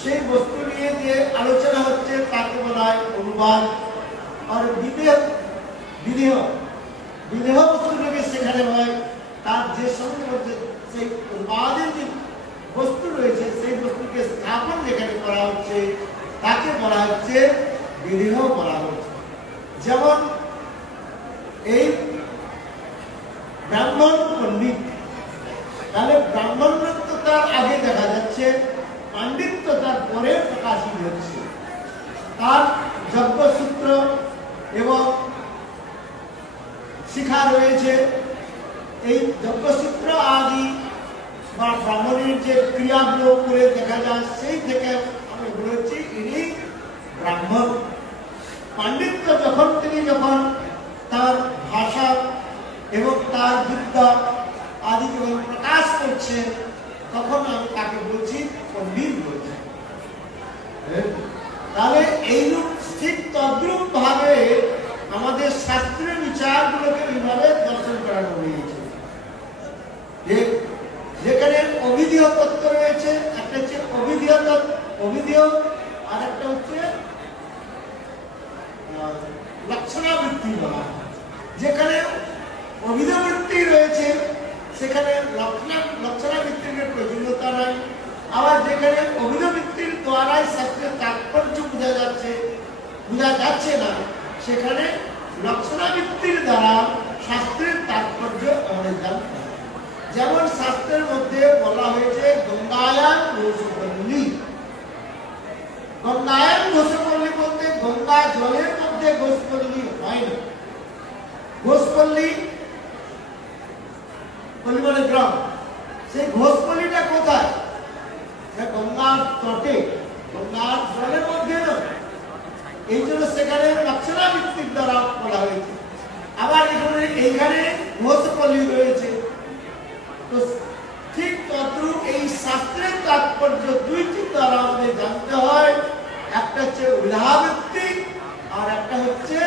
সেই বস্তু নিয়ে যে আলোচনা হচ্ছে তাকে বলা হয় অনুবাদ। আর বিদেহ বস্তুটাকে সেখানে হয় তার যে সঙ্গে মধ্যে সেই অনুবাদের যে বস্তু রয়েছে সেই বস্তুকে স্থাপন যেখানে করা হচ্ছে তাকে বলা হচ্ছে বিদেহ বলা হচ্ছে। যেমন এই ব্রাহ্মণ পণ্ডিত, তাহলে ব্রাহ্মণত্বতার আগে দেখা যাচ্ছে, পাণ্ডিত্যতার পরে প্রকাশিত হচ্ছে। তার যজ্ঞসূত্র এবং শিখা রয়েছে। এই যজ্ঞসূত্র আদি বা ব্রাহ্মণের যে ক্রিয়াগুলো করে দেখা যায় সেই থেকে আমি বলেছি ইনি ব্রাহ্মণ। পাণ্ডিত্য যখন তার ভাষা এবং তার বিদ্যা আদি যখন প্রকাশ করছে তখন আমি তাকে বলছি পণ্ডিত বলছি। তাহলে এইরূপ ঠিক তদ্রূপ ভাবে আমাদের শাস্ত্রীয় বিচারগুলোকে এইভাবে দর্শন করানো হয়েছে। যেখানে অভিধেয় তত্ত্ব রয়েছে, একটা হচ্ছে অভিধেয় আর একটা হচ্ছে লক্ষণাবৃত্তি বলা হয়। যেখানে অভিধেয় বৃত্তি রয়েছে সেখানে লক্ষণাবৃত্তির প্রয়োজনীয়তা নাই। আবার যেখানে অভিধেয় বৃত্তির দ্বারাই শাস্ত্রের তাৎপর্য বোঝা যাচ্ছে না সেখানে লক্ষণাবৃত্তির দ্বারা শাস্ত্রের তাৎপর্য আমাদের জানতে হবে। যেমন শাস্ত্রের মধ্যে বলা হয়েছে গঙ্গায়ান ঘোষপল্লী। গঙ্গায়ান ঘোষপল্লী বলতে গঙ্গা জলের মধ্যে ঘোষপল্লী হয় না। ঘোষপল্লী মানে গ্রাম, সেই ঘোষপল্লীটা কোথায়? গঙ্গার তটে, গঙ্গার জলের মধ্যে নয়। এই জন্য সেখানে লক্ষণাবৃত্তির দ্বারা বলা হয়েছে। আবার এইখানে ঘোষপল্লী রয়েছে। তো ঠিক তদ্রূপ এই শাস্ত্রের তাৎপর্য দুইটি দ্বারা আমাদের জানতে হয়। একটা হচ্ছে অভিধাবৃত্তি আর একটা হচ্ছে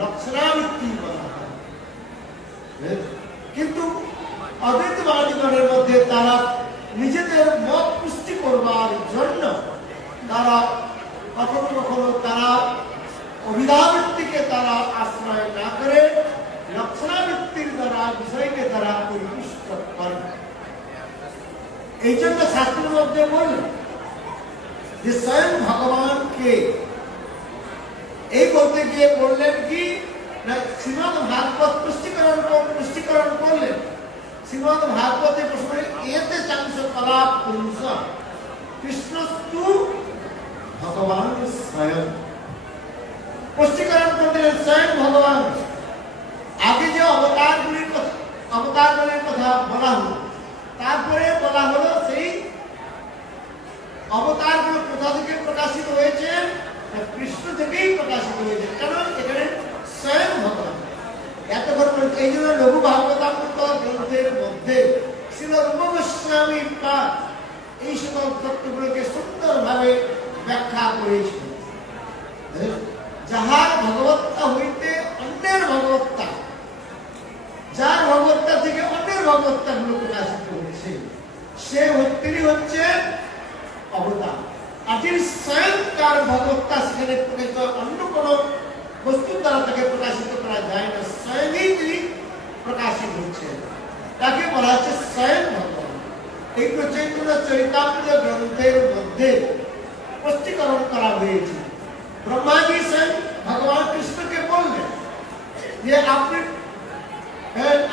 লক্ষণাবৃত্তি বলা হয়। কিন্তু অদ্বৈতবাদীগণের মধ্যে তারা নিজেদের মত পুষ্টি করবার জন্য তারা কখনো কখনো তারা অভিধাবৃত্তিকে তারা আশ্রয় না করে লক্ষণাবৃত্তির দ্বারা বিষয়কে তারা পরিপুষ্ট করে। এই জন্য শাস্ত্রের মধ্যে বললেন যে স্বয়ং ভগবানকে এই বলতে গিয়ে বললেন কি না, শ্রীমদ ভাগবত পুষ্টিকরণ করলেন। শ্রীমদ ভাগবতের প্রশ্ন এতে চাংশ কলাপ পুরুষ কৃষ্ণস্তু ভগবান স্বয়ং। পুষ্টিকরণ করলেন স্বয়ং ভগবান। আগে যে অবতারগুলির কথা বলা হলো, তারপরে বলা হলো সেই অবতারগুলো কোথা থেকে প্রকাশিত হয়েছে? কৃষ্ণ থেকেই প্রকাশিত হয়েছে। কারণ এখানে স্বয়ং ভগবান। এতক্ষণ এই জন্য লঘু ভাগবতামৃত গ্রন্থের মধ্যে শ্রীল রূপ গোস্বামী পাদ এই সকল তত্ত্বগুলোকে সুন্দরভাবে ব্যাখ্যা করেছিল। যাহার ভগবত্তা হইতে অন্যের ভগবত্তা, যার ভগবত্তা থেকে অন্যের ভগবত্তা গুলো প্রকাশিত হচ্ছে, তিনি হচ্ছে অবতার। আর যিনি স্বয়ং তার ভগবত্তা সেখানে প্রকাশিত, অন্য কোন বস্তুর দ্বারা তাকে প্রকাশিত করা যায় না, স্বয়ংই তিনি প্রকাশিত হচ্ছেন, তাকে বলা হচ্ছে স্বয়ং ভগবান। এই চৈতন্য চরিতামৃত গ্রন্থের মধ্যে স্পষ্টীকরণ করা হয়েছে। ব্রহ্মাজি স্বয়ং ভগবান কৃষ্ণকে বললেন যে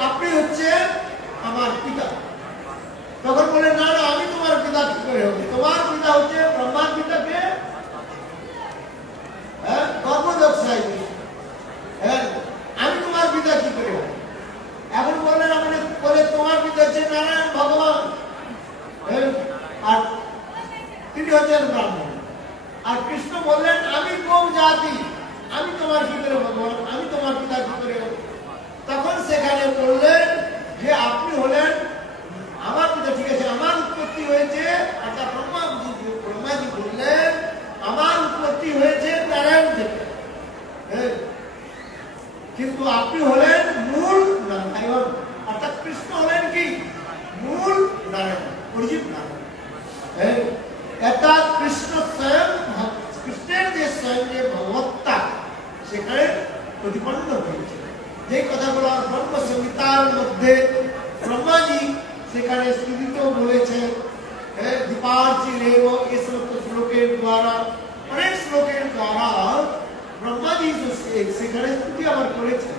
আপনি হচ্ছে আমার পিতা। তখন বলে না না, আমি তোমার পিতা কি করে হবে? তোমার পিতা হচ্ছে ব্রহ্মার পিতাকে গর্ভদক্ষায়, আমি তোমার পিতা কি করে হবে? এখন বললেন বলে তোমার পিতা হচ্ছে নারায়ণ ভগবান, আর তিনি হচ্ছেন ব্রাহ্মণ। আর কৃষ্ণ বললেন আমি কোন জাতি, আমি তোমার কি করে ভগবান, আমি তোমার পিতা কি করে হবে? তখন সেখানে বললেন যে আপনি হলেন আমার পিতা। ঠিক আছে, আমার উৎপত্তি হয়েছে, অর্থাৎ ব্রহ্মাজি বললেন আমার উৎপত্তি হয়েছে নারায়ণ থেকে, কিন্তু আপনি হলেন মূল নারায়ণ। অর্থাৎ কৃষ্ণ হলেন কি মূল নারায়ণ, অরিজিৎ নারায়ণ। অর্থাৎ কৃষ্ণ সেখানে প্রতিপন্ন হয়েছে। যে কথাগুলো ব্রহ্ম সংহিতার মধ্যে ব্রহ্মাজি সেখানে স্থিত বলেছেন, দীপার্চিরেব এই সমস্ত শ্লোকের দ্বারা, অনেক শ্লোকের দ্বারা ব্রহ্মাজি সেখানে স্থিতি আবার করেছেন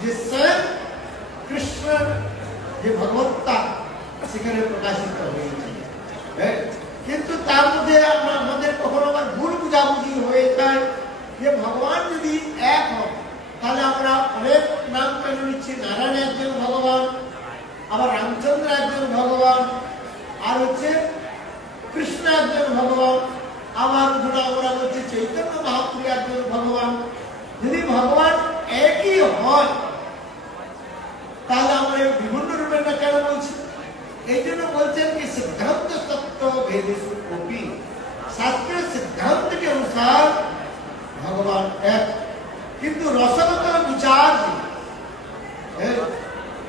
যে স্বয়ং কৃষ্ণের যে ভগবত্তা সেখানে প্রকাশিত হয়েছে। কিন্তু তার মধ্যে আমাদের কখনো আবার ভুল বুঝাবুঝি হয়ে যায় যে ভগবান যদি এক হন তাহলে আমরা অনেক নাম কেন নিচ্ছি, নারায়ণ একজন ভগবান, আবার রামচন্দ্র একজন ভগবান, আর হচ্ছে কৃষ্ণ একজন ভগবান, আবার আমরা বলছি চৈতন্য মহাপ্রভু একজন ভগবান। যদি ভগবান একই হয় তাহলে আমরা বিভিন্ন রূপে না কেন বলছি? এই জন্য বলছেন কি सिद्धांत तत्व भेदेषु कोपि, शास्त्रीय सिद्धांत के अनुसार भगवान एक, किंतु रसगत विचार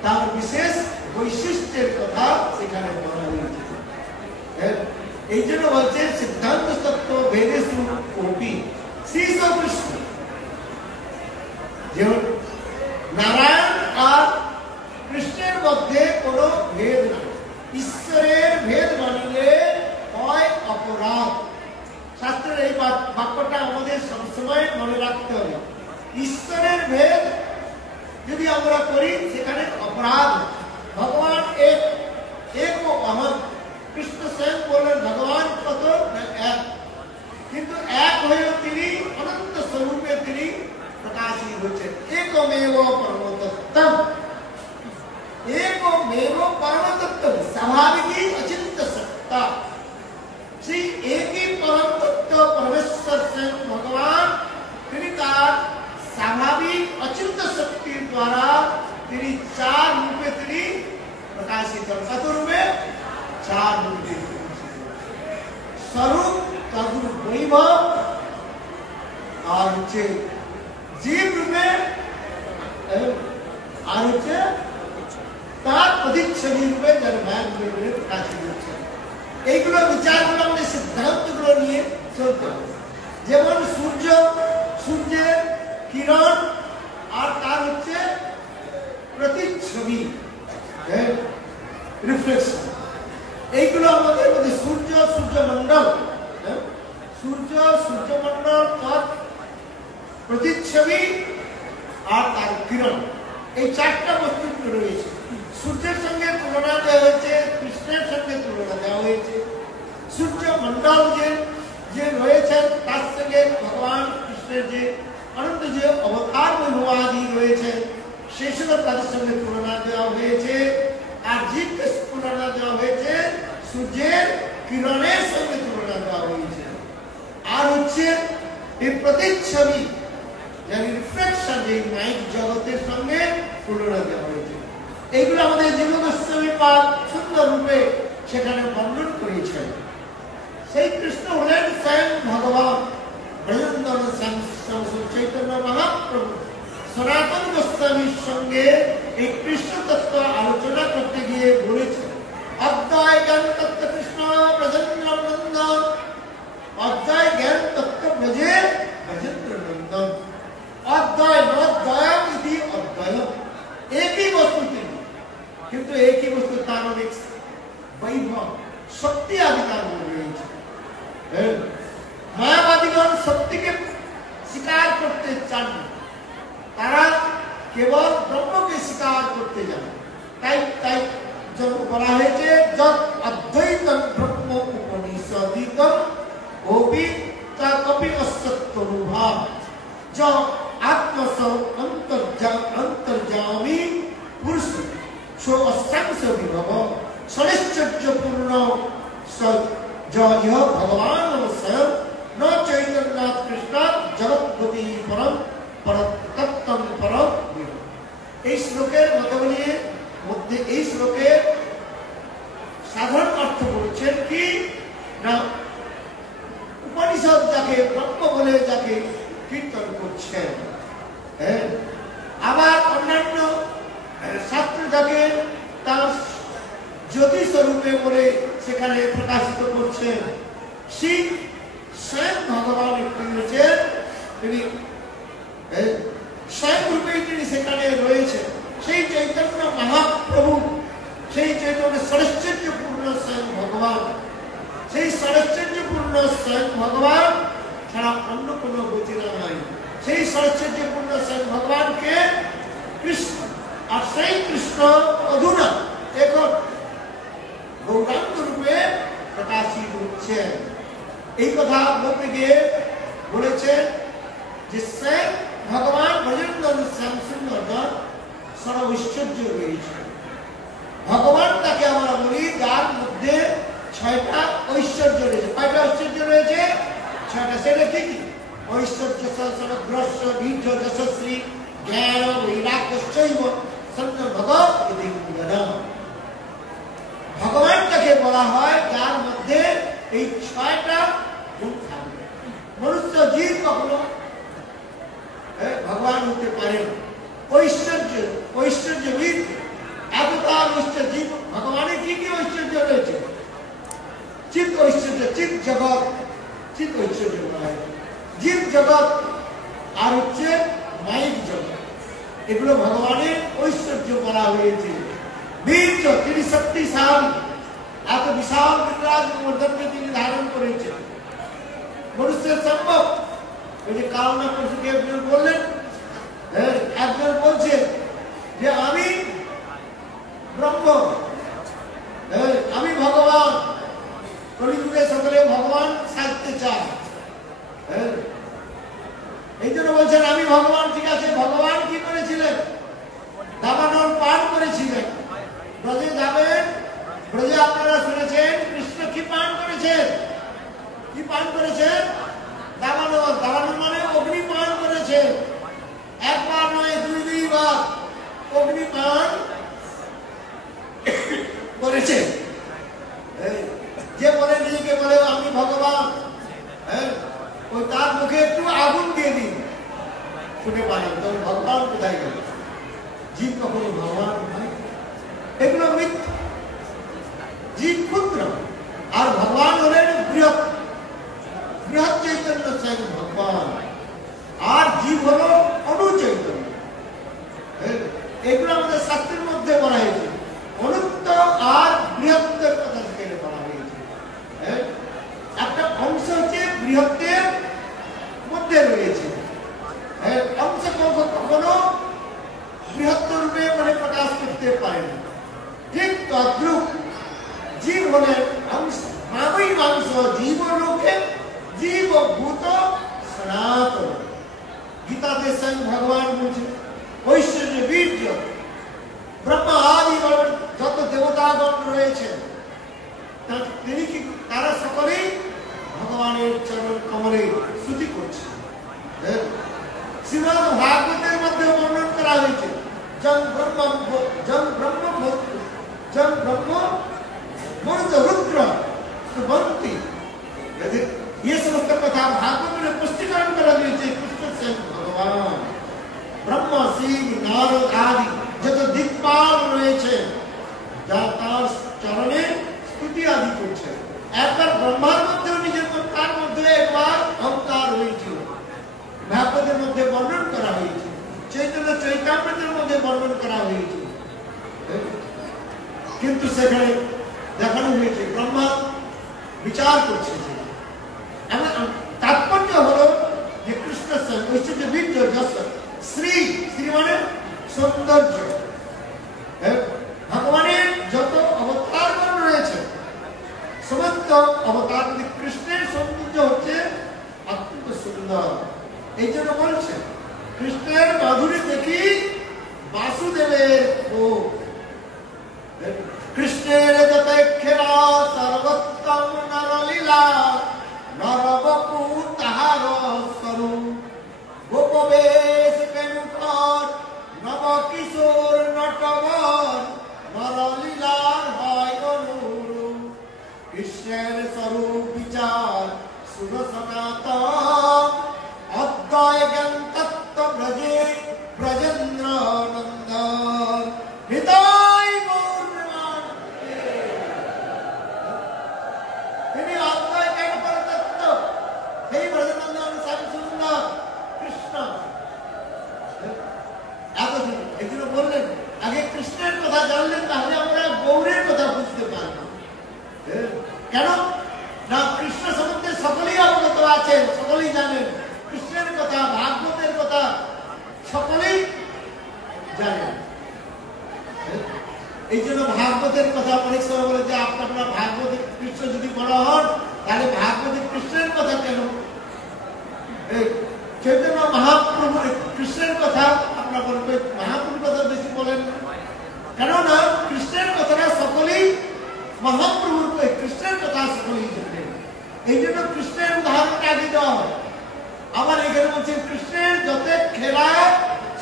তার বিশেষ বৈশিষ্ট্যের কথা সেখানে বলা হয়েছে। এই জন্য বলছেন সিদ্ধান্ত তত্ত্ব भेदेषु कोपि, শ্রী কৃষ্ণ যেমন নারায়ণ আর কৃষ্ণের মধ্যে কোনো ভেদ নাই। ঈশ্বরের ভেদ মানিলে হয় অপরাধ। শাস্ত্রের এই বাক্যটা আমাদের সবসময় মনে রাখতে হবে। ঈশ্বরের ভেদ যদি আমরা করি সেখানে অপরাধ। ভগবান এক, এক ও অহম। কৃষ্ণ স্বয়ং বললেন ভগবান কত এক, কিন্তু এক হয়েও তিনি অনন্ত স্বরূপে তিনি প্রকাশিত হচ্ছেন। একমেव परमतत्त्वम, एकमेव परमतत्त्वम, स्वाभाविक अचिंत्य सत्ता। श्री एक ही परम तत्व परमेश्वर स्वयं भगवान তিনি তার স্বাভাবিক অচিন্ত শক্তির দ্বারা তিনি চার রূপে তিনি প্রকাশিত। কত রূপে? চার রূপে। স্বরূপ, তদুর বৈভব, আর হচ্ছে জীব রূপে, আর হচ্ছে তার প্রতিচ্ছবি রূপে যার ভাগ রূপে প্রকাশিত হচ্ছে। এইগুলো বিচারগুলো আমাদের সিদ্ধান্তগুলো নিয়ে চলতে হবে। যেমন সূর্য, সূর্যের কিরণ আর তার হচ্ছে প্রতিচ্ছবি, রিফ্লেকশন, এইগুলো আমাদের মধ্যে সূর্য, সূর্যমন্ডল, সূর্য, সূর্যমন্ডল, তার প্রতিচ্ছবি আর তার কিরণ, এই চারটা বস্তু রয়েছে। সূর্যের সঙ্গে তুলনা দেওয়া হয়েছে, কৃষ্ণের সঙ্গে তুলনা দেওয়া হয়েছে। সূর্যমন্ডল যে রয়েছেন তার সঙ্গে ভগবান কৃষ্ণের যে অনন্ত যে অবতার বৈভবাদি রয়েছে সেসব তাদের সঙ্গে তুলনা দেওয়া হয়েছে। আর জীবকে তুলনা দেওয়া হয়েছে সূর্যের কিরণের সঙ্গে তুলনা দেওয়া হয়েছে। আর হচ্ছে এই প্রতিচ্ছবি যার রিফ্লেকশন, এই নাইট জগতের সঙ্গে তুলনা দেওয়া হয়েছে। এইগুলো আমাদের জীবন গোস্বামী পাদ সুন্দর রূপে সেখানে বর্ণন করেছেন। সেই কৃষ্ণ হলেন স্বয়ং ভগবান ব্রজেন্দ্র চৈতন্য মহাপ্রভু। সনাতন গোস্বামীর সঙ্গে এই কৃষ্ণ তত্ত্ব আলোচনা করতে গিয়ে বলেছেন অদ্বয় জ্ঞান তত্ত্ব কৃষ্ণ ব্রজেন্দ্র নন্দন, অদ্বয় জ্ঞান তত্ত্ব ব্রজে ব্রজেন্দ্র নন্দন। অদ্বয় নদ্বয়ম ইতি অদ্বয়ম, একই বস্তু তিনি, কিন্তু একই বস্তু তার অনেক বৈভব শক্তি আদি তার মধ্যে রয়েছে। মায়াবাদীগণ শক্তিকে স্বীকার করতে চান না, তারা কেবল ব্রহ্মকে স্বীকার করতে জানে। তাই জন্য বলা হয়েছে যত অদ্বৈতম ব্রহ্ম উপনিষদিতম ওপি তপি অসত্যনুভাব য আত্মস অন্তর্যামী পুরুষ সো অষ্টাংশ বিভব ষড়শ্চর্যপূর্ণ ইহ ভগবান স্বয়ং ন চৈতন্যাৎ কৃষ্ণাৎ জগৎপতি পরম পরতত্ত্বম পরম। এই শ্লোকের মধ্যে এই শ্লোকের সাধারণ অর্থ বলছেন কি না, উপনিষদ যাকে ব্রহ্ম বলে যাকে কীর্তন করছেন, আবার অন্যান্য শাস্ত্র যাকে তার জ্যোতি স্বরূপে বলে সেখানে প্রকাশিত করছেন, সেই স্বয়ং ভগবান একটি হচ্ছেন তিনি স্বয়ং রূপেই তিনি সেখানে রয়েছে। সেই চৈতন্য মহাপ্রভু, সেই চৈতন্য ষড়শ্চর্যপূর্ণ স্বয়ং ভগবান, সেই ষড়শ্চর্যপূর্ণ স্বয়ং ভগবান ছাড়া অন্য কোনো গতি নাই। সেই ষড়শ্চর্যপূর্ণ স্বয়ং ভগবানকে কৃষ্ণ, আর সেই কৃষ্ণ অধুনা এখন গৌরাঙ্গ রূপে প্রকাশিত হচ্ছে। এই কথা বলতে গিয়ে বলেছেন যে স্বয়ং ভগবান ভজনন্দন শ্যাম সুন্দর সর্বৈশ্বর্য রয়েছে। ভগবান তাকে আমরা বলি যার মধ্যে 6টা ঐশ্বর্য রয়েছে। কয়টা ঐশ্বর্য রয়েছে? 6টা। সেটা কি কি? ঐশ্বর্য সমগ্রস্য বীর্য যশস্বী জ্ঞান বৈরাগ্যশ্চৈব সন্ন্যভগৎ ইতি গুণম। ভগবান তাকে বলা হয় যার মধ্যে এই 6টা গুণ থাকবে। মনুষ্য জীব কখনো ভগবান হতে পারে না। ঐশ্বর্যবিদ এতকাল ঐশ্বর্য জীব। ভগবানের কি কি ঐশ্বর্য রয়েছে? চিৎ ঐশ্বর্য, চিৎ জগৎ, চিৎ ঐশ্বর্য বলা হয়। জীব জগৎ আর হচ্ছে মাইক জগৎ, এগুলো ভগবানের ঐশ্বর্য বলা হয়েছে। বীর্য, তিনি শক্তিশালী, এত বিশাল বিরাজ গোবর্ধনকে তিনি ধারণ করেছেন। মনুষ্যের সম্ভব? ওই যে কালনা পশুকে একজন বললেন, একজন বলছে যে আমি ব্রহ্ম, আমি ভগবান। কলিযুগে সকলে ভগবান সাজতে চায়, এই জন্য বলছেন আমি ভগবান। ঠিক আছে, ভগবান কি করেছিলেন? দাবানল পান করেছিলেন। ব্রজে যাবেন, ব্রজে আপনারা শুনেছেন কৃষ্ণ কি পান করেছেন? কি পান করেছেন? দাবানল। দাবানল মানে অগ্নি পান করেছেন। একবার নয়, দুইবার অগ্নি পান করেছে। যে বলে নিজেকে বলে আমি ভগবান, ওই তার মুখে একটু আগুন দিয়ে দিন, শুনে পারেন তখন ভগবান কোথায় গেল? জীব কখনো ভগবান নয়, এগুলো মিথ্যা। জীব ক্ষুদ্র আর ভগবান হলেন বৃহৎ। বৃহৎ চৈতন্য স্বয়ং ভগবান, আর জীব হলো অনুচৈতন্য। এগুলো আমাদের শাস্ত্রের মধ্যে বলা হয়েছে। অনুত্ত আর বৃহত্তের কথা সেখানে বলা হয়েছে। একটা অংশ হচ্ছে বৃহত্তের মধ্যে রয়েছে। অংশ কখনো বৃহত্তর রূপে মানে প্রকাশ করতে পারে না। ঠিক তদ্রূপ জীব হলেন অংশ। মানবী মাংস জীব লোকে জীবভূত সনাতন। গীতাতে স্বয়ং ভগবান বলছেন ঐশ্বর্য বীর্য ব্রহ্মা আদি যত দেবতাগণ রয়েছেন তিনি কি তারা সকলেই ভগবানের চরণ কমলে স্তুতি করছে। শ্রীমদ্ ভাগবতের মধ্যে বর্ণন করা হয়েছে জং ব্রহ্ম মনুজ রুদ্র বন্তি। ये समस्त कथा भागवत में पुष्टिकरण करा হয়েছে। কৃষ্ণ স্বয়ং ভগবান, ব্রহ্মা শিব নারদ আদি যত দিকপাল রয়েছে যারা তার চরণে স্তুতি আদি করছে। একবার ব্রহ্মার মধ্যেও নিজের তার মধ্যে একবার অবতার হয়েছিল, ভাগবতের মধ্যে বর্ণন করা হয়েছে। চৈতন্য চৈতামৃতের মধ্যে বর্ণন করা হয়েছে। কিন্তু সেখানে দেখানো হয়েছে ব্রহ্মা বিচার করছে। তাৎপর্য হলো যে কৃষ্ণ ঐশ্বর্য বীর্য যশ শ্রী, শ্রী মানে সৌন্দর্য। ভগবানের যত অবতারগণ রয়েছে সমস্ত অবতার কৃষ্ণের সৌন্দর্য হচ্ছে অত্যন্ত সুন্দর। এই জন্য বলছে কৃষ্ণের মাধুরী দেখি বাসুদেবের ভোগ। কৃষ্ণের যত খেলা সর্বোত্তম নরলীলা নরবপু তাহার স্বরূপ। গোপবেশ বেণুকর নব কিশোর নটবর নরলীলার হয় অনুরূপ। কৃষ্ণের স্বরূপ বিচার শুভ সনাতন অদ্বয় জ্ঞান তত্ত্ব ব্রজে ব্রজেন্দ্র নন্দন। হৃদয় তিনি অদ্বয় জ্ঞান পরতত্ত্ব, সেই ব্রজনন্দন শ্যাম সুন্দর এত সুন্দর। এই জন্য বললেন আগে কৃষ্ণের কথা জানলেন, তাহলে আমরা গৌরের কথা বুঝতে পারবো। কেন না, কৃষ্ণ সম্বন্ধে সকলেই অবগত আছেন, সকলেই জানেন কৃষ্ণের কথা, ভাগবতের কথা সকলেই জানেন। এই জন্য ভাগবতের কথা অনেক সময় বলে যে আপনারা ভাগবতের কৃষ্ণ যদি বড় হন তাহলে ভাগবতের কৃষ্ণের কথা কেন? চৈতন্য মহাপ্রভু কৃষ্ণের কথা আপনার বলবেন, মহাপ্রভুর কথা বেশি বলেন, কেননা কৃষ্ণের কথাটা সকলেই মহাপ্রভুর কৃষ্ণের কথা সকলেই জানেন। এই জন্য কৃষ্ণের উদাহরণটা আগে দেওয়া হয়। আবার এখানে বলছেন কৃষ্ণের যত খেলা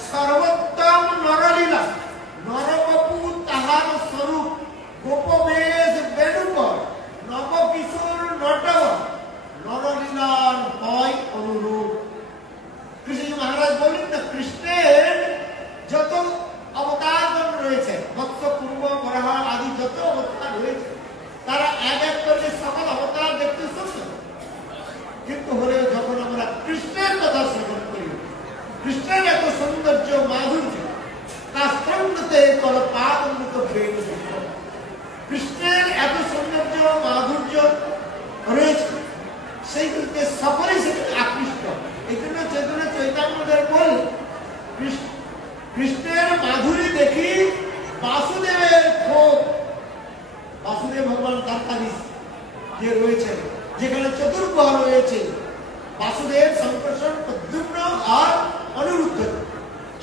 সর্বোত্তম নরলীলা, নরবপু তাহার স্বরূপ, গোপবেশ বেণুকর, নবকিশোর নটবর, নরলীলার হয় অনুরূপ। কৃষ্ণজি মহারাজ বলেন না, কৃষ্ণের যত অবতারগণ রয়েছে, মৎস্য কুর্ম বরাহ আদি যত অবতার রয়েছে, তারা এক এক করে সকল অবতার দেখতে সুন্দর, কিন্তু হলে যখন আমরা কৃষ্ণের কথা শ্রবণ করি, কৃষ্ণের এত সৌন্দর্য মাধুর্য, কৃষ্ণের এত সৌন্দর্য মাধুর্য রয়েছে, সেইগুলিতে সকলেই সেখানে আকৃষ্ট। এই জন্য চৈতন্য চৈতন্যদেব বলেন কৃষ্ণের মাধুরী দেখি বাসুদেবের ক্ষোভ, বাসুদেব ভগবান দ্বারকাধীশ যে রয়েছে, যেখানে চতুর্গ্রহ রয়েছে, বাসুদেব, সংকর্ষণ, প্রদ্যুম্ন আর অনিরুদ্ধ,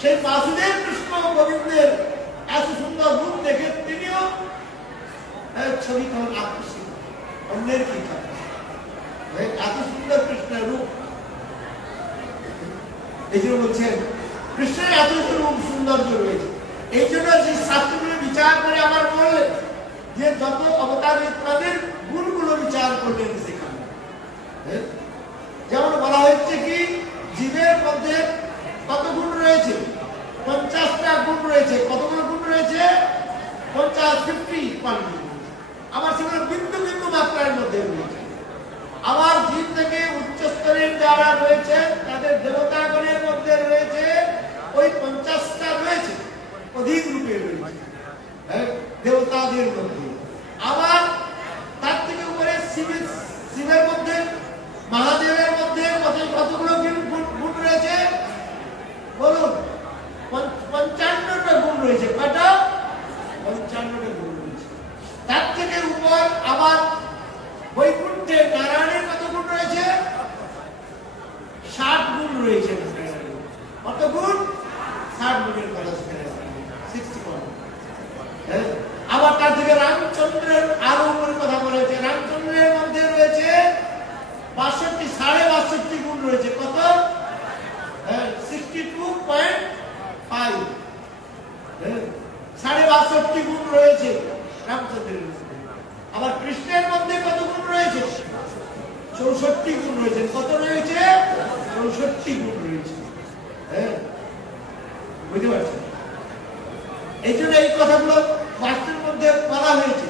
সেই বাসুদেব কৃষ্ণ গোবিন্দের এত সুন্দর রূপ দেখে তিনিও ছবি তখন আকর্ষিত, অন্যের কি এত সুন্দর কৃষ্ণের রূপ। এই জন্য বলছেন কৃষ্ণের এত রূপ সৌন্দর্য রয়েছে। এই জন্য যে শাস্ত্রগুলো বিচার করে আমার বললেন যে যত অবতার তাদের গুণগুলো বিচার করলেন সেখানে। যেমন বলা হচ্ছে কি জীবের মধ্যে কত গুণ রয়েছে? 50টা গুণ রয়েছে। কতগুলো গুণ রয়েছে? 50 কোয়ালিটি। আবার সেগুলো বিন্দু বিন্দু মাত্রার মধ্যে রয়েছে। আবার জীব থেকে উচ্চ স্তরের যারা রয়েছে তাদের দেবতাগণের মধ্যে রয়েছে ওই 50টা রয়েছে, অধিক রূপে রয়েছে দেবতাদের মধ্যে। আবার তার থেকে উপরে শিবের মধ্যে, মহাদেবের মধ্যে কতগুলো গুণ রয়েছে বলুন? 55টা গুণ রয়েছে। কয়টা? 55টা গুণ রয়েছে। তার থেকে উপর আবার বৈকুণ্ঠে নারায়ণের কত গুণ রয়েছে? 60 গুণ রয়েছে। কত গুণ? 60 গুণের কথা সেখানে 61। আবার তার থেকে রামচন্দ্রের আরো উপরে কথা বলা হয়েছে। রামচন্দ্রের মধ্যে রয়েছে 62.5 গুণ রয়েছে। কত? 62.5। 62.5 গুণ রয়েছে রামচন্দ্রের মধ্যে। আবার কৃষ্ণের মধ্যে কত গুণ রয়েছে? 64 গুণ রয়েছে। কত রয়েছে? 64 গুণ রয়েছে। বুঝতে পারছেন? এই জন্য এই কথাগুলো শাস্ত্রের মধ্যে বলা হয়েছে।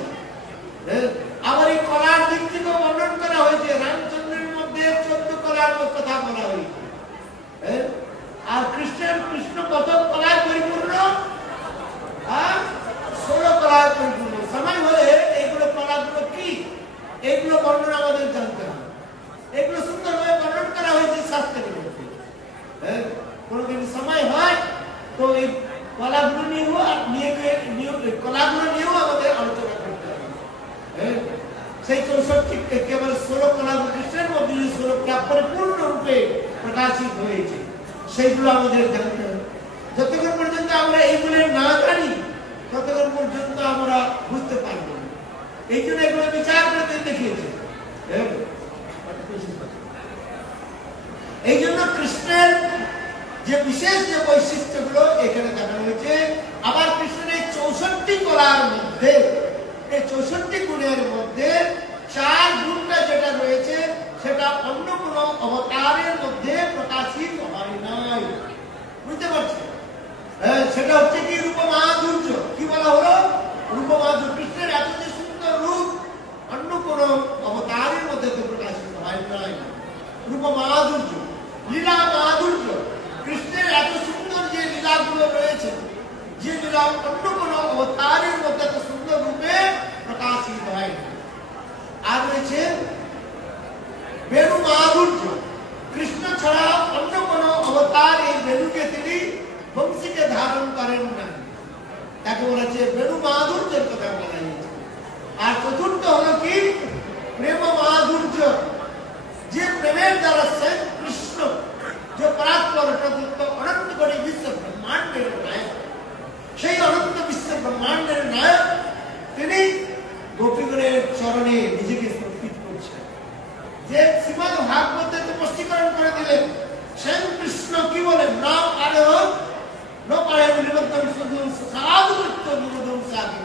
আবার এই কলার দিক থেকে বর্ণন করা হয়েছে। রামচন্দ্রের মধ্যে 14 কলার কথা বলা হয়েছে। আর কৃষ্ণ কত কলায় পরিপূর্ণ? 16 কলায় পরিপূর্ণ। সময় হলে এইগুলো কলাগুলো কি, এইগুলো বর্ণনা আমাদের জানতে হবে। এগুলো সুন্দরভাবে বর্ণন করা হয়েছে শাস্ত্রের মধ্যে। কোনদিন সময় হয় তো এই কলাগুলো নিয়েও কলাগুলো নিয়েও আমাদের আলোচনা করতে হবে। সেই 64 কেবল 16 কলা কৃষ্ণের মধ্যে 16 কলা পরিপূর্ণ রূপে প্রকাশিত হয়েছে, সেইগুলো আমাদের জানতে হবে। যতক্ষণ পর্যন্ত আমরা এইগুলো না জানি ততক্ষণ পর্যন্ত আমরা বুঝতে পারব না। এই জন্য এগুলো বিচার করতে দেখিয়েছে। এই জন্য কৃষ্ণের যে বিশেষ যে বৈশিষ্ট্যগুলো এখানে দেখানো হয়েছে। আবার কৃষ্ণের 64 কলার মধ্যে, এই 64 গুণের মধ্যে 4 গুণটা যেটা রয়েছে সেটা অন্য কোন অবতারের মধ্যে প্রকাশিত হয় নাই। বুঝতে পারছেন? সেটা হচ্ছে কি রূপ মাধুর্য। কি বলা হলো? রূপ মাধুর্য। কৃষ্ণের এত যে সুন্দর রূপ অন্য কোন অবতারের মধ্যে তো প্রকাশিত হয় নাই। রূপ মাধুর্য, লীলা মাধুর্য। কৃষ্ণের এত সুন্দর যে অন্য কোন অবতারের মধ্যে এত সুন্দর রূপে প্রকাশিত হয়। আর রয়েছে বেণু মাধুর্য। কৃষ্ণ ছাড়া অন্য কোন অবতার এই বেণুকে তিনি বংশীকে ধারণ করেন না, তাকে বলেছে বেণু মাধুর্যের কথা বলা হয়েছে। আর চতুর্থ হলো কি প্রেম মাধুর্য, যে প্রেমের দ্বারা স্বয়ং কৃষ্ণ যে পরাৎপর প্রদত্ত অনন্ত কোটি বিশ্ব ব্রহ্মাণ্ডের নায়ক, সেই অনন্ত বিশ্ব ব্রহ্মাণ্ডের নায়ক তিনি গোপীগণের চরণে নিজেকে সমর্পিত করছেন। যে শ্রীমদ্ ভাগবতে তো স্পষ্টীকরণ করে দিলেন স্বয়ং কৃষ্ণ কি বলেন, নাম আরো নপায় নিরন্তর শুধু সাধু কৃত্য নিরোধম সাধু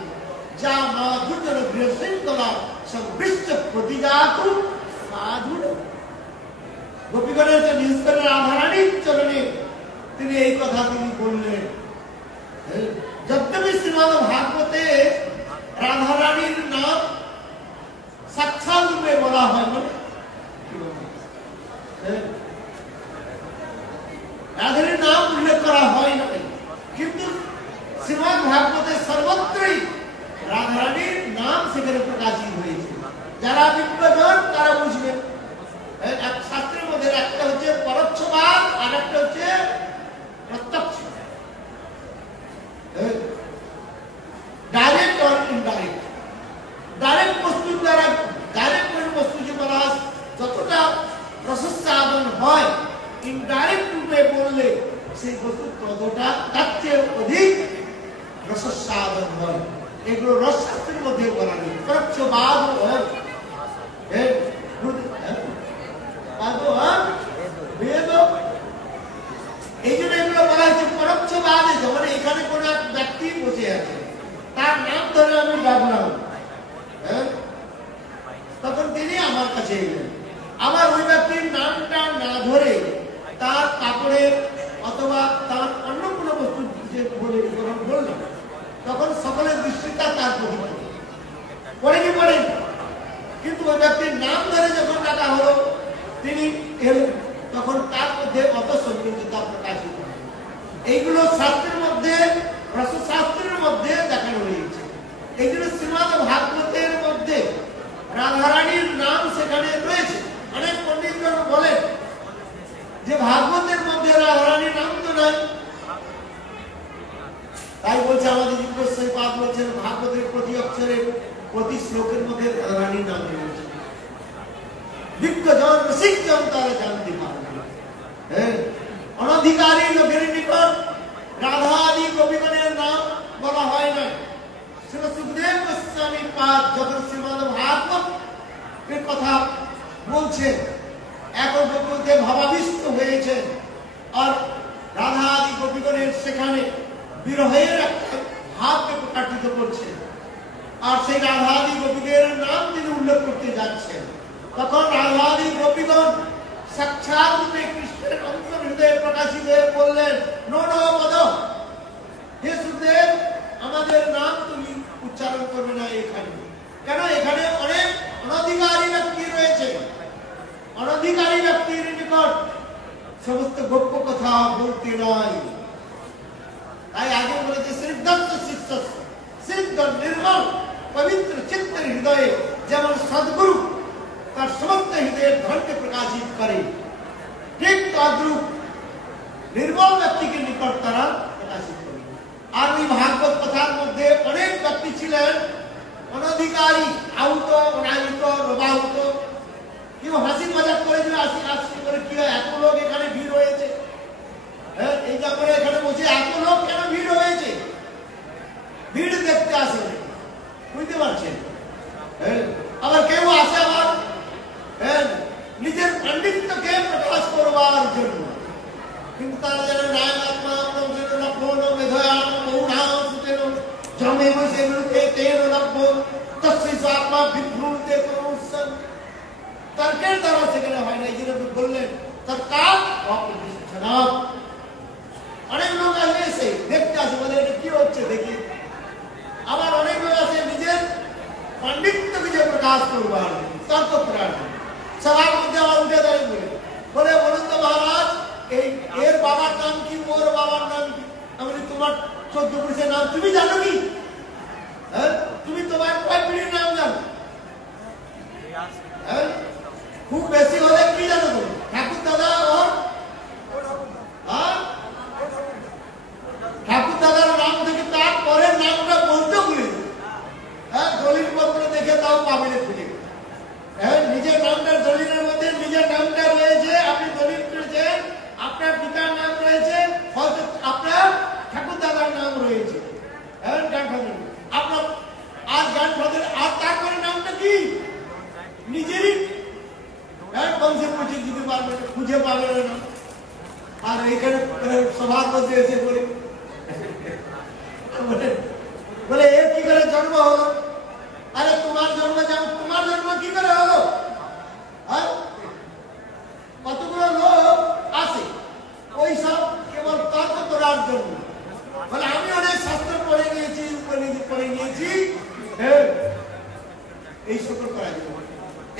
যা মাধুর্য গৃহ শৃঙ্খলা সংবৃষ্ট প্রতিজাতু সাধু। গোপীগণের যে নিষ্কর রাধারানীর চরণে তিনি এই কথা তিনি বললেন। যদ্যপি শ্রীমদ্ ভাগবতে রাধারানীর নাম সাক্ষাৎ রূপে বলা হয়, মানে রাধারানীর নাম উল্লেখ করা হয় না, কিন্তু শ্রীমদ্ ভাগবতে সর্বত্রই রাধারানীর নাম সেখানে প্রকাশিত হয়েছে। যারা বিজ্ঞজন তারা বুঝবেন। শাস্ত্রের মধ্যে একটা হচ্ছে পরোক্ষবাদ আর একটা হচ্ছে প্রত্যক্ষ, ডাইরেক্ট আর ইনডাইরেক্ট। ডাইরেক্ট বস্তুর দ্বারা ডাইরেক্ট কোন বস্তু যে বলা যতটা রসস্বাদন হয়, ইনডাইরেক্ট রূপে বললে সেই বস্তু ততটা তার চেয়ে অধিক রসস্বাদন হয়। এগুলো রসশাস্ত্রের মধ্যে বলা নেই। পরোক্ষবাদ এই জন্য এগুলো বলা হচ্ছে পরোক্ষবাদে। যখন এখানে কোন এক ব্যক্তি বসে আছে, তার নাম ধরে আমি ডাকলাম, তখন তিনি আমার কাছে এলেন। আমার ওই ব্যক্তির নামটা না ধরে তার কাপড়ের অথবা তার অন্য কোনো বস্তু যে বললাম, তখন সকলের দৃষ্টিটা তার প্রতি পড়ে কি পড়েন। কিন্তু ওই ব্যক্তির নাম ধরে যখন ডাকা হলো তিনি এলেন, তখন তার মধ্যে অত সৌন্দর্যতা প্রকাশিত হয়। এইগুলো শাস্ত্রের মধ্যে রসশাস্ত্রের মধ্যে দেখানো হয়েছে। এই জন্য শ্রীমদ্ ভাগবতের মধ্যে রাধারানীর নাম সেখানে রয়েছে। অনেক পণ্ডিতগণ বলেন যে ভাগবতের মধ্যে রাধারানীর নাম তো নয়, তাই বলছে আমাদের জিজ্ঞাসা পাঠ বলছেন ভাগবতের প্রতি অক্ষরের প্রতি শ্লোকের মধ্যে রাধারানীর নাম রয়েছে। বিজ্ঞজন রসিকজন তারা জানতে পারবে। অনধিকারী লোকের নিকট রাধা আদি গোপীগণের নাম বলা হয় না। শ্রী সুখদেব গোস্বামী পাদ যখন শ্রীমদ্ ভাগবত এর কথা বলছে, এখন গোপীতে ভাবাবিষ্ট হয়েছে, আর রাধা আদি গোপীগণের সেখানে বিরহের একটা ভাবকে প্রকাশিত করছে, আর সেই রাধা আদি গোপীদের নাম তিনি উল্লেখ করতে যাচ্ছেন। তখন রাধা আদি গোপীগণ সাক্ষাৎ রূপে কৃষ্ণের অন্তর হৃদয়ে প্রকাশিত হয়ে বললেন, নো নো মদ, হে সুখদেব, আমাদের নাম তুমি উচ্চারণ করবে না এখানে। কেন? এখানে অনেক অনধিকারী ব্যক্তি রয়েছে। অনধিকারী ব্যক্তির নিকট সমস্ত গোপ্য কথা বলতে নয়। তাই আগে বলেছে শ্রীদত্ত শিষ্য সিদ্ধ নির্মল পবিত্র চিত্তের হৃদয়ে যেমন সদ্গুরু তার সমস্ত হৃদয়ের ধনকে প্রকাশিত করে, ঠিক তদ্রূপ নির্মল ব্যক্তিকে নিকট তারা প্রকাশিত করে। আর ওই ভাগবত কথার মধ্যে অনেক ব্যক্তি ছিলেন অনধিকারী, আহুত, অনাহুত, রবাহুত। কেউ হাসি মজাক করে দিল, হাসি করে কি হয়, এত লোক এখানে ভিড় হয়েছে, এই ব্যাপারে এখানে বসে এত লোক কেন ভিড় হয়েছে? ভিড় দেখতে আসে, বুঝতে পারছেন? আবার কেউ আসে আবার নিজের পাণ্ডিত্যকে প্রকাশ করবার জন্য, কিন্তু তারা যেন নায়ক আত্মা লভ্য মেধয়া বহুনাম সুতেন জমে বসে তেন লভ্য তস্মিস আত্মা বিভ্রুতে তনুসন। তর্কের দ্বারা সেখানে হয় না। এই জন্য বললেন তর্কাৎ অপ্রতিষ্ঠনাৎ। অনেক লোক এসে দেখতে আসে, বলে এটা কি হচ্ছে দেখি। আবার অনেক লোক আছে নিজের পাণ্ডিত্যকে যে প্রকাশ করবার তর্ক করার সবার মধ্যে আবার উঠে দাঁড়িয়ে বলে বলুন তো মহারাজ, এর বাবার নাম কি, ওর বাবার নাম কি? আমি তোমার 14 পুরুষের নাম তুমি জানো কি? হ্যাঁ, তুমি তোমার কয় পিঁড়ির নাম জানো? হ্যাঁ, খুব বেশি হলে কি জানো তুমি? ঠাকুর দাদা আর ঠাকুর দাদার নাম থেকে তার পরের নামটা বলতে ভুলে যাবে। হ্যাঁ, দলিল পত্র দেখে তাও পাবে না খুঁজে। হ্যাঁ, নিজের নামটার দলিলের মধ্যে নিজের নামটা রয়েছে, আপনি দলিল করেছেন, আপনার পিতার নাম রয়েছে, হয়তো আপনার ঠাকুর দাদার নাম রয়েছে। হ্যাঁ, গ্র্যান্ডফাদার আপনার আর গ্র্যান্ডফাদার আর তারপরে নামটা কি নিজেরই। হ্যাঁ, বংশের পরিচয় দিতে পারবে না, খুঁজে পাবে না। আর এখানে সভার মধ্যে এসে বলে এর কি করে জন্ম হলো? আরে তোমার জন্ম যেমন তোমার জন্ম কি করে হলো? কতগুলো লোক আছে ওই সব কেবল তর্ক করার জন্য। বলে আমি অনেক শাস্ত্র পড়ে গিয়েছি, উপনিষদ পড়ে গিয়েছি, এই সকল করার জন্য।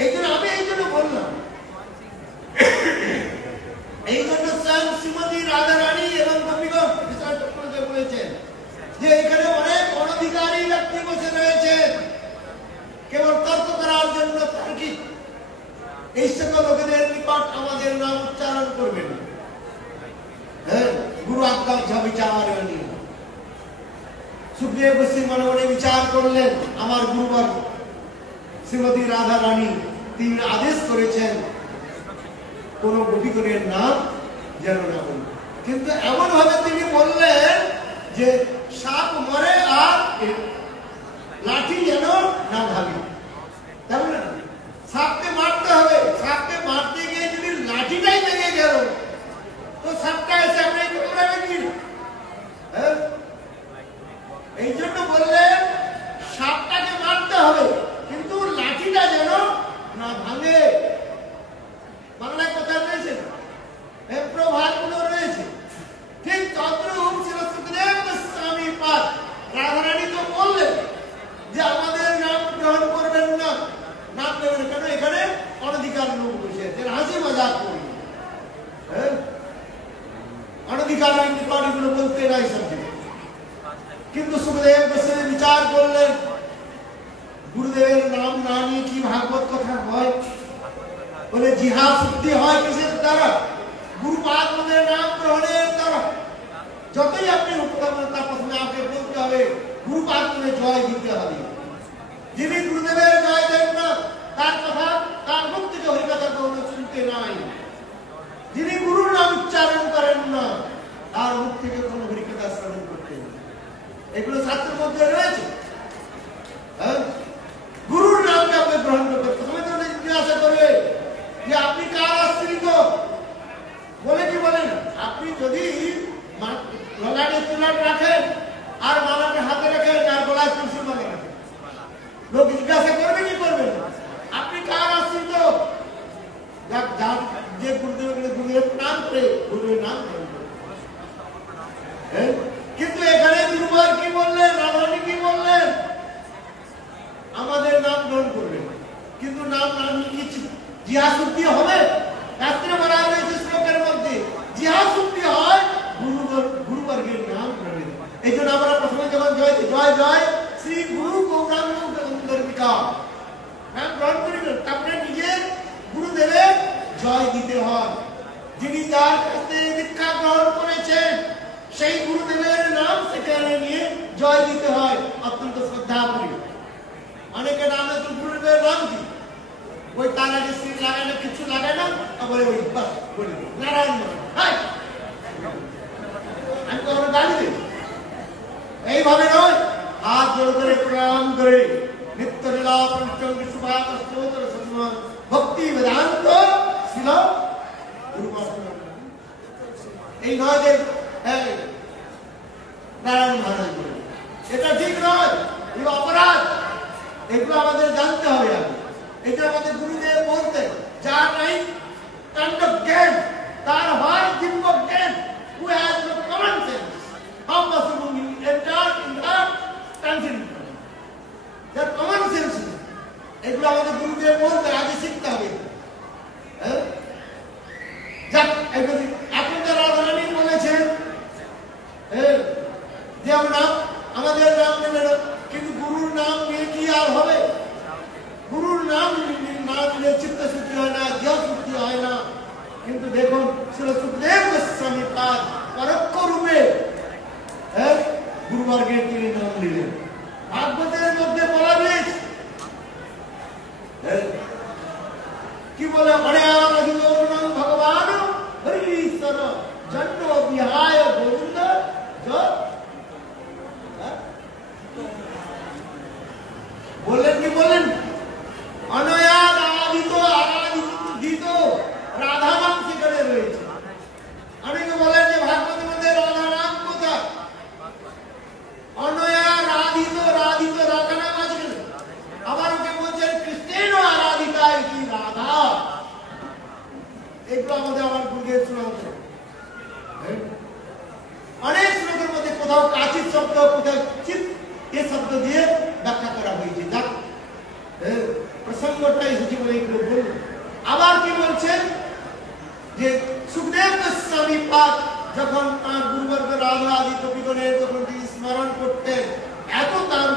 এই জন্য আমি এই জন্য বললাম, এই জন্য স্বয়ং শ্রীমতী রাধা রানী এবং গোপীগণ বিষয়টা বলেছেন যে এখানে অনেক অনধিকারী ব্যক্তি বসে রয়েছে কেবল তর্ক করার জন্য তার্কিক। এই সকল লোকেদের নিকট আমাদের নাম উচ্চারণ করবেন। হ্যাঁ, গুরু আজ্ঞা বিচার সুখদেব গোস্বামী মনে মনে বিচার করলেন, আমার গুরুবর শ্রীমতী রাধা রানী তিনি আদেশ করেছেন কোন গোপীগণের নাম যেন না বলি। কিন্তু এমন ভাবে তিনি বললেন যে সাপ মরে আর লাঠি যেন না ভাঙে। তেমন সাপকে মারতে হবে, সাপকে মারতে গিয়ে যদি লাঠিটাই ভেঙে গেল তো সাপটা এসে আপনাকে কামড়াবে কি? এই জন্য বললেন সাপটাকে মারতে হবে কিন্তু লাঠিটা যেন না ভাঙে। বাংলায় কথা রয়েছে, প্রভাব গুলো রয়েছে। ঠিক তদ্রূপ ছিল সুখদেব গোস্বামী পাদ। রাধারানী তো বললেন যে আমাদের নাম গ্রহণ করবেন না, নাম দেবেন কেন? এখানে অনধিকার লোক বসে আছে, হাসি মজাক করি। অনধিকারী নিকট এগুলো বলতে নাই সবজি। কিন্তু সুখদেব গোস্বামী বিচার করলেন গুরুদেবের নাম না নিয়ে কি ভাগবত কথা হয়? বলে জিহাদ শুদ্ধি হয় কিসের দ্বারা? গুরুপাদের নাম গ্রহণের দ্বারা। যতই আপনি উপকার তার প্রথমে আপনাকে বলতে হবে গুরুপাদকে জয় দিতে হবে। যিনি গুরুদেবের জয় দেন না তার কথা তার মুখ থেকে হরিকথা কখনো শুনতে নাই। যিনি গুরুর নাম উচ্চারণ করেন না তার মুখ থেকে কোনো হরিকথা শ্রবণ করতে নেই। এগুলো শাস্ত্রের মধ্যে রয়েছে। গুরুর নামকে আপনি গ্রহণ করতে প্রথমে তো জিজ্ঞাসা করবে যে আপনি কার আশ্রিত? বলে কি বলেন? আপনি যদি গলায় তুলাট রাখেন আর মালাকে হাতে রাখেন আর গলায় তুলসী মালা রাখেন, লোক জিজ্ঞাসা করবে কি করবেন? আপনি কার আশ্রিত? যে গুরুদেবের নাম করে গুরুদেবের নাম গ্রহণ করে। কিন্তু এখানে গুরুবার কি বললেন, রাধারানী কি বললেন? আমাদের নাম গ্রহণ করবেন কিন্তু নাম নাম কি জিহা শুদ্ধি হবে? শাস্ত্রে বলা হয়েছে শ্লোকের মধ্যে জিহা শুদ্ধি হয় গুরুবর্গের নাম গ্রহণ। এই জন্য আমরা প্রথমে যখন জয় জয় জয় শ্রী গুরু গৌরাঙ্গ নাম গ্রহণ করি, তারপরে নিজের গুরুদেবের জয় দিতে হয়। যিনি যার কাছ থেকে দীক্ষা গ্রহণ করেছেন সেই গুরুদেবের নাম সেখানে নিয়ে জয় দিতে হয় অত্যন্ত শ্রদ্ধা করে। অনেকে নামে তো গুরুদেবের নাম কি ওই তার আগে শ্রী লাগায় না, কিছু লাগায় না, বলে ওই বাস বলি নারায়ণ আমি কখনো গালি দিই। এইভাবে নয়, হাত জোড় করে প্রণাম করে নিত্য লীলা পঞ্চম বিশ্বভাগ স্তোত্র সম্মান ভক্তি বেদান্ত ছিল এই নয় যে নারায়ণ মহারাজ বলে, এটা ঠিক নয়, এগুলো অপরাধ। এগুলো আমাদের জানতে হবে। আগে এটা আমাদের গুরুদেব বলতেন, যার নাই কাণ্ড জ্ঞান তার হয় দিব্য জ্ঞান। Who has no common sense? How possible we enter in the transcendental? That common sense. এগুলো আমাদের গুরুদেব বলতেন, আগে শিখতে হবে। যাক, এখন রাধারানী বলেছেন যে নিজেও নাম, আমাদের নাম নেবে না, কিন্তু গুরুর নাম নিয়ে কি আর হবে? গুরুর নাম না নিলে চিত্ত শুদ্ধি হয় না, জ্ঞ শুদ্ধি হয় না। কিন্তু দেখুন শ্রী সুখদেব গোস্বামী পাদ পরোক্ষ রূপে গুরুবর্গের তিনি নাম নিলেন। ভাগবতের মধ্যে বলা রয়েছে কি বলে, ভগবান হরিশ্বর জন্ম বিহায় গোবিন্দ বললেন কি বললেন, অনয়া আরাধিত আরাধিত রাধা নাম সেখানে রয়েছে। অনেকে বলেন যে ভাগবতের মধ্যে রাধা নাম কোথায়? অনয়া রাধিত রাধিত রাধা নাম আছে। আবার ওকে বলছেন কৃষ্ণের আরাধিকায় কি রাধা। এগুলো আমাদের আমার গুরুদেব শোনাচ্ছে। অনেক শ্লোকের মধ্যে কোথাও কাচিত শব্দ, কোথাও চিত এ শব্দ দিয়ে ব্যাখ্যা করা হয়েছে। যাক প্রসঙ্গটা এসেছে বলে এগুলো বলুন। আবার কি বলছেন যে সুখদেব গোস্বামী পাদ যখন তাঁর গুরুবর্গ রাধা আদি কবিগণের যখন তিনি স্মরণ করতেন, এত তার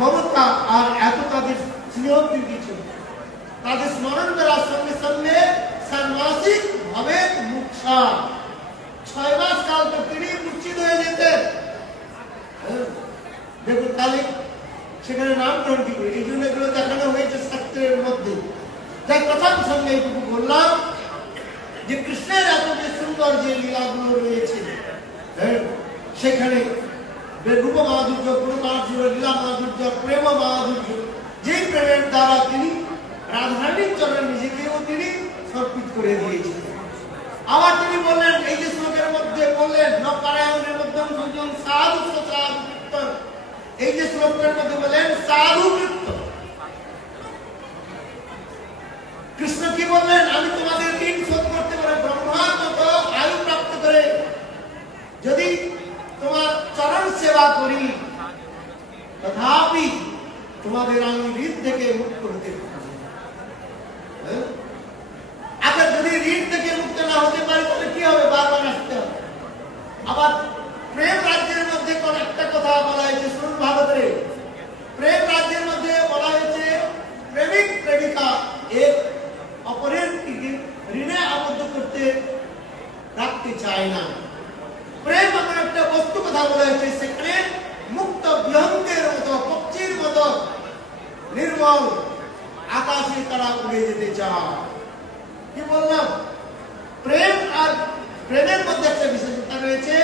মমতা আর এত তাদের স্নেহ প্রীতি ছিল, তাদের স্মরণ করার সঙ্গে সঙ্গে ষান্মাসিক ভাবে মূর্ছা, 6 মাস কাল তো তিনি মূর্ছিত হয়ে যেতেন। দেখুন তাহলে সেখানে নাম গ্রহণ কি করে, এই জন্য এগুলো দেখানো হয়েছে শাস্ত্রের মধ্যে। তাই প্রথম সঙ্গে এইটুকু বললাম যে কৃষ্ণের এত যে সুন্দর যে লীলাগুলো রয়েছে, সেখানে রূপ মাধুর্য, গুরু মাধুর্য, লীলা মাধুর্য, প্রেম মাধুর্য, যেই প্রেমের দ্বারা তিনি রাধারানীর চরণে নিজেকেও তিনি সমর্পিত করে দিয়েছিলেন। আবার তিনি বললেন এই যে শ্লোকের মধ্যে বললেন নপারায়ণের মধ্যে দুজন সাধু সাধু কীর্তন, এই যে শ্লোকের মধ্যে বললেন সাধু কীর্তন, কৃষ্ণ কি বললেন, আমি তোমাদের ঋণ শোধ করতে পারে ব্রহ্মার মতো আয়ু প্রাপ্ত করে যদি তোমার চরণ সেবা করি, তথাপি তোমাদের আমি ঋণ থেকে মুক্ত হতে পারি। আচ্ছা, যদি ঋণ থেকে মুক্ত না হতে পারে তাহলে কি হবে? বারবার আসতে হবে। আবার প্রেম রাজ্যের মধ্যে কোন একটা কথা বলা হয়েছে, শুনুন ভারতের প্রেম রাজ্যের মধ্যে বলা হয়েছে প্রেমিক প্রেমিকা এক অপরের ঋণে আবদ্ধ করতে রাখতে চায় না। প্রেম এমন একটা বস্তু কথা বলা হয়েছে, সেখানে মুক্ত বিহঙ্গের মতো, পক্ষীর মতো নির্মল আকাশে তারা উড়ে যেতে চায়। কি বললাম? প্রেম আর প্রেমের মধ্যে একটা বিশেষতা রয়েছে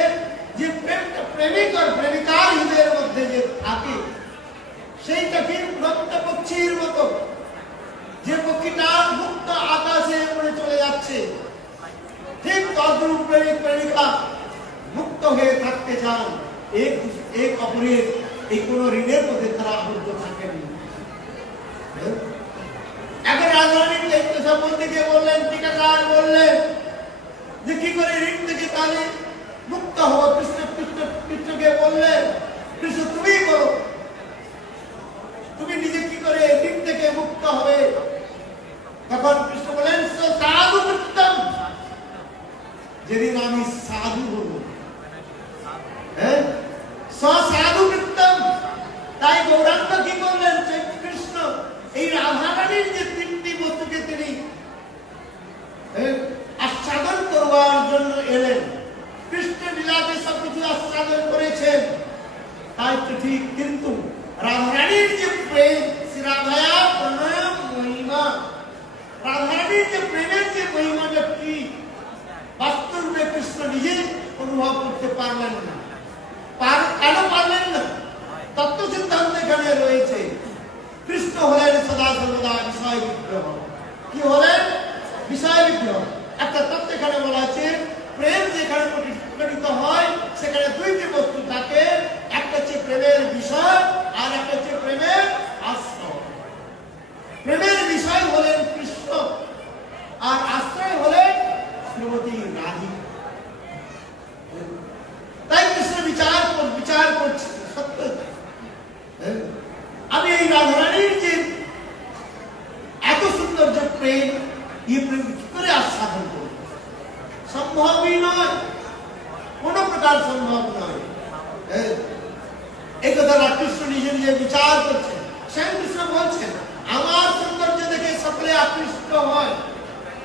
যে প্রেমটা প্রেমিক আর প্রেমিকার হৃদয়ের মধ্যে যে থাকে, সেইটা কি মুক্ত পক্ষীর মতো, যে পক্ষীটা মুক্ত আকাশে উড়ে চলে যাচ্ছে, ঠিক তদ্রূপ প্রেমিক প্রেমিকা মুক্ত হয়ে থাকতে চান, এক অপরের এই কোন ঋণের মধ্যে তারা আবদ্ধ থাকেন। এখন রাজধানীর দায়িত্ব সম্বন্ধে কে বললেন, টিকাকার বললেন যে কি করে ঋণ থেকে তাহলে মুক্ত হবো। কৃষ্ণকে বললেন, কৃষ্ণ তুমি বলো, তুমি নিজে কি করে ঋণ থেকে মুক্ত হবে? তখন কৃষ্ণ বলেন সাধু কৃতম, যেদিন আমি সাধু হব, সাধু কৃতম। তাই গৌরাঙ্গ কি করলেন, কৃষ্ণ এই রাধারানীর যে 3টি বস্তুকে তিনি আস্বাদন করবার জন্য এলেন, কৃষ্ণ লীলাতে সবকিছু আস্বাদন করেছেন, তাই তো ঠিক। কিন্তু রাধারানীর যে প্রেম, রাধায়া প্রণয় মহিমা, রাধারানীর যে প্রেমের যে মহিমাটা কি বাস্তবে কৃষ্ণ নিজে অনুভব করতে পারলেন না। কেন পারলেন না? তত্ত্ব সিদ্ধান্ত এখানে রয়েছে। কৃষ্ণ হলেন সদা সর্বদা বিষয় বিগ্রহ। কি হলেন? বিষয় বিগ্রহ। একটা তত্ত্ব এখানে বলা আছে, প্রেম যেখানে প্রকটিত হয় সেখানে 2টি বস্তু থাকে, একটা হচ্ছে প্রেমের বিষয় আর একটা হচ্ছে প্রেমের আশ্রয়। প্রেমের বিষয় হলেন কৃষ্ণ আর আশ্রয় হলেন শ্রীমতী রাধিকা। তাই কৃষ্ণ বিচার করছে সত্য, আমি এই রাধারানীর যে এত সুন্দর যে প্রেম, এই প্রেম কি করে আস্বাদন করব? সম্ভবই নয়। কোনো প্রকার সম্ভব নয়। এই কথা কৃষ্ণ নিজে নিজে বিচার করছেন। স্বয়ং কৃষ্ণ বলছেন, আমার সৌন্দর্য দেখে সকলে আকৃষ্ট হয়,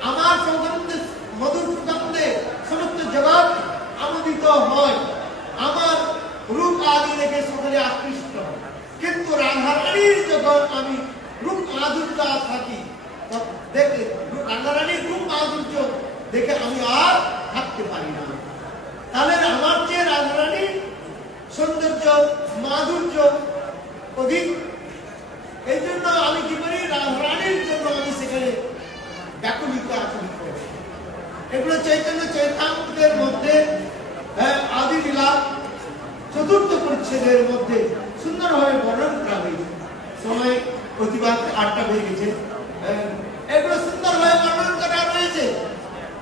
আমার সৌগন্ধে মধুর সুগন্ধে সমস্ত জগৎ আমোদিত হয়, আমার রূপ আদি দেখে সকলে আকৃষ্ট হয়। কিন্তু রাধারানীর যখন আমি রূপ মাধুর্য থাকি, দেখে রাধারানীর রূপ মাধুর্য দেখে আমি আর থাকতে পারি না। তাহলে আমার চেয়ে রাধারানীর সৌন্দর্য মাধুর্য অধিক। এই জন্য আমি কি করি, রাধারানীর জন্য আমি সেখানে ব্যাকুলিত আকুলিত। এগুলো চৈতন্য চৈতামৃতের মধ্যে আদি লীলা চতুর্থ পরিচ্ছেদের মধ্যে সুন্দরভাবে বর্ণন করা হয়েছে। সময় প্রতিবাদ 8টা হয়ে গেছে। এগুলো সুন্দরভাবে বর্ণন করা রয়েছে।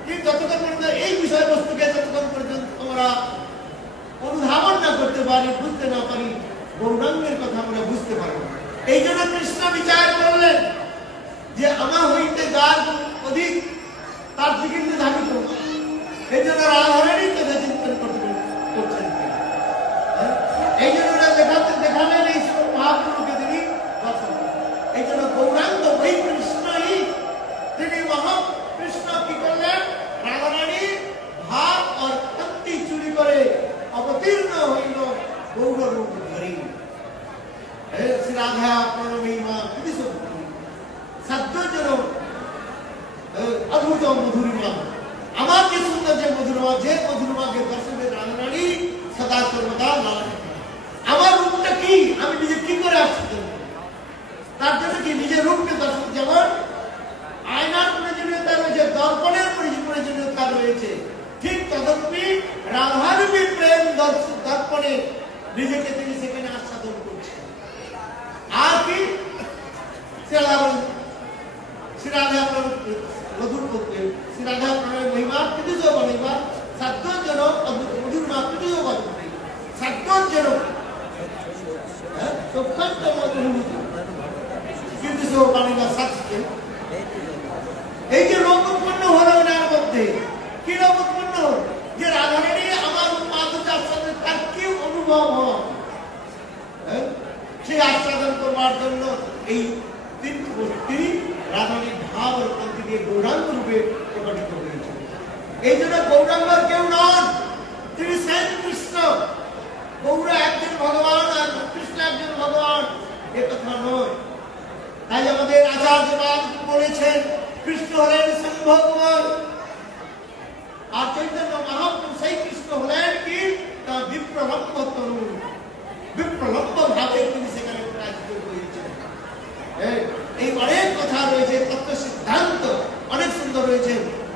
কিন্তু যতক্ষণ পর্যন্ত এই বিষয়বস্তুকে যতক্ষণ পর্যন্ত আমরা অনুধাবন না করতে পারি, বুঝতে না পারি, গৌরাঙ্গের কথা আমরা বুঝতে পারবো না। এই জন্য কৃষ্ণ বিচার করলেন যে আমার হইতে যার অধিক তার দিকে ধাবিত। এই জন্য রাধারানীর কথা চিন্তন করছেন। এই জন্য দেখালেন এই মহাপ্রভুকে তিনি দর্শন। এই জন্য গৌরাঙ্গ ওই কৃষ্ণই, তিনি মহাকৃষ্ণ কি করলেন, রাধারানী ভাব আর কান্তি চুরি করে অবতীর্ণ হইল গৌর রূপ ধরি। শ্রী রাধা প্রণমীমা সাধ্যজন অদ্ভুত মধুরিমা। আমার যে সুন্দর যে মধুরিমা, যে মধুরিমাকে দর্শনের রাধারানী সদা সর্বদা লালন। আমার রূপটা কি, আমি নিজে কি করে আসছি, তার জন্য কি নিজের রূপকে দর্শন। যেমন আয়নার প্রয়োজনীয়তা রয়েছে, দর্পণের প্রয়োজনীয়তা রয়েছে, ঠিক তদপি রাধারূপী প্রেম দর্পণে নিজেকে তিনি সেখানে আস্বাদন করছেন। আর কি শ্রী রাধা মধুর করতে, শ্রী রাধা প্রণয় মহিমা কৃতিজ মহিমা সাধ্যজন মধুর মা কৃতিজ বন্ধে সাধ্যজন অত্যন্ত মধুরমতি কৃতিজ বাণীবা সাথে। এই যে রোগ উৎপন্ন হলো ওনার মধ্যে, কি রোগ উৎপন্ন হল, যে রাধারানী আমার মাধুর্যের সাথে তার কি অনুভব হয়, সেই আস্বাদন করবার জন্য এই তিনি রাধারানীর ভাব ও কান্তি দিয়ে গৌরাঙ্গ রূপে প্রকাশিত হয়েছে। এই জন্য গৌরাঙ্গ কেউ নন, তিনি স্বয়ং কৃষ্ণ। গৌর একজন ভগবান আর কৃষ্ণ একজন ভগবান, এ কথা নয়। তাই আমাদের আচার্যবাদ বলেছেন কৃষ্ণ হলেন সম্ভবময়, আর চৈতন্য মহাপ্রভু সেই কৃষ্ণ হলেন কি, তা বিপ্রলম্ব তরুণ, বিপ্রলম্ব ভাবে তিনি সেখানে প্রকাশিত হয়েছেন। এই অনেক কথা রয়েছে, তত্ত্ব সিদ্ধান্ত অনেক সুন্দর রয়েছে।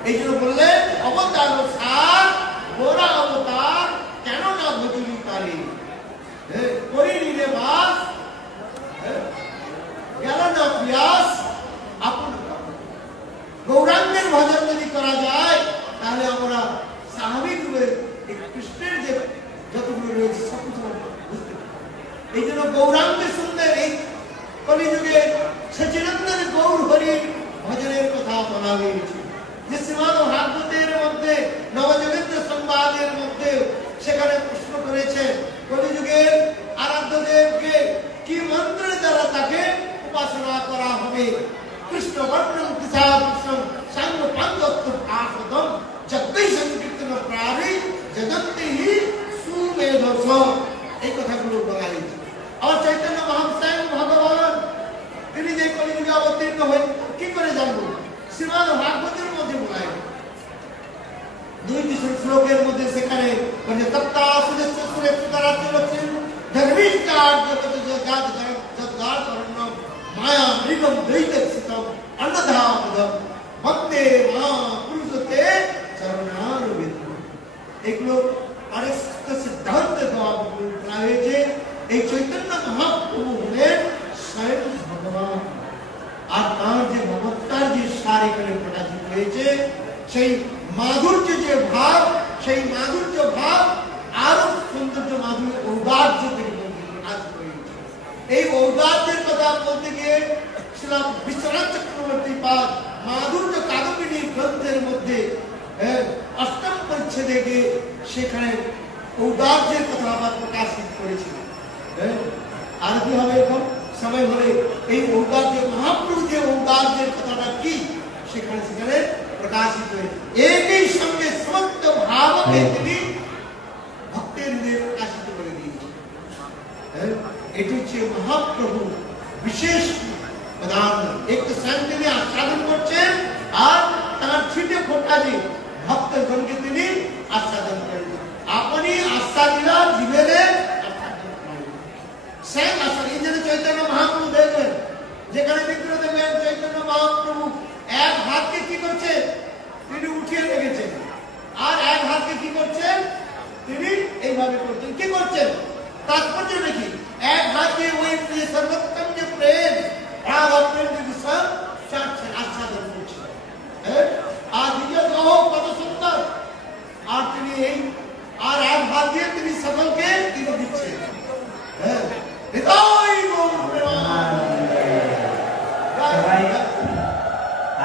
এই জন্য বললেন অবতার সার গোরা অবতার কেন না ভজলি তারে, করি নিলে বাস গেল না পিয়াস আপন। গৌরাঙ্গের ভজন যদি করা যায় তাহলে আমরা স্বাভাবিক রূপে কৃষ্ণের যে যতগুলো রয়েছে সবকিছু বুঝতে পারি। এই জন্য গৌরাঙ্গের সুন্দর এই কলিযুগে সচিনন্দন গৌর হরির ভজনের কথা বলা হয়েছে। যে শ্রীমদ্ ভাগবতের মধ্যে নবযোগেন্দ্র সংবাদের মধ্যে সেখানে প্রশ্ন করেছে কলিযুগের আরাধ্য দেবকে কি মন্ত্রের দ্বারা তাকে উপাসনা করা হবে। কৃষ্ণ বর্ণম কৃষ্ণ সাঙ্গ পাঙ্গত্ব আসদম যতই সংকীর্তন প্রাণী জগন্তি সুমেধস, এই কথাগুলো বলা হয়েছে। আর চৈতন্য মহাপ্রভু ভগবান তিনি যে কলিযুগে অবতীর্ণ হয়ে কি করে জানবো, শ্রীমদ্ ভাগবতের মধ্যে বলা হয় 2টি শ্লোকের মধ্যে সেখানে মানে তত্তা সুদস্য সুরে সুতরাজ্য লক্ষ্মী ধর্মিষ্টার জগত জগৎ জগৎ করণ মায়া মৃগম দ্বৈতস্থিতম অন্নধাপদম বন্দে মা পুরুষতে চরণারবিন্দ। এগুলো অনেক সিদ্ধান্ত দেওয়া হয়েছে। এই চৈতন্য মহাপ্রভু হলেন স্বয়ং ভগবান, আর তার যে ভগবত্তার যে সার এখানে প্রকাশিত হয়েছে, সেই মাধুর্য যে ভাব, সেই মাধুর্য ভাব আরো সৌন্দর্য মাধুর্য ঔদার্য থেকে প্রকাশিত হয়েছে। এই ঔদার্যের কথা বলতে গিয়ে শ্রীরাম বিশ্বনাথ চক্রবর্তী পাদ মাধুর্য কাদম্বিনী গ্রন্থের মধ্যে 8ম পরিচ্ছেদে গিয়ে সেখানে ঔদার্যের কথা আবার প্রকাশিত করেছিল। আর কি হবে এখন সময় হলে এই ঔদার্য মহাপ্রভু যে ঔদার্যের কথাটা কি সেখানে সেখানে প্রকাশিত হয়ে একই সঙ্গে সমস্ত ভাবকে তিনি ভক্তের হৃদয়ে প্রকাশিত করে দিয়েছেন। এটি হচ্ছে মহাপ্রভু বিশেষ প্রদান। এক তো স্বয়ং তিনি আস্বাদন করছেন আর তার ছিটে ফোটা দিয়ে ভক্তগণকে তিনি আস্বাদন করেন। আপনি আস্বাদিলা জীবনে সেই আস্বাদ এই জন্য চৈতন্য মহাপ্রভু দেখবেন যেখানে বিগ্রহ দেখবেন চৈতন্য মহাপ্রভু এক হাতকে কি করছে তিনি উঠিয়ে রেখেছেন আর এক হাতকে কি করছেন তিনি এইভাবে করছেন। কি করছেন তাৎপর্য দেখি এক হাত দিয়ে ওই যে সর্বোত্তম যে প্রেম রাধা প্রেম যে বিষয় চাচ্ছেন আস্বাদন করছেন। আর দ্বিতীয় গ্রহ কত সুন্দর আর তিনি এই আর এক হাত দিয়ে তিনি সকলকে তিনি দিচ্ছেন।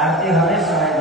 আরতি হবে সবাই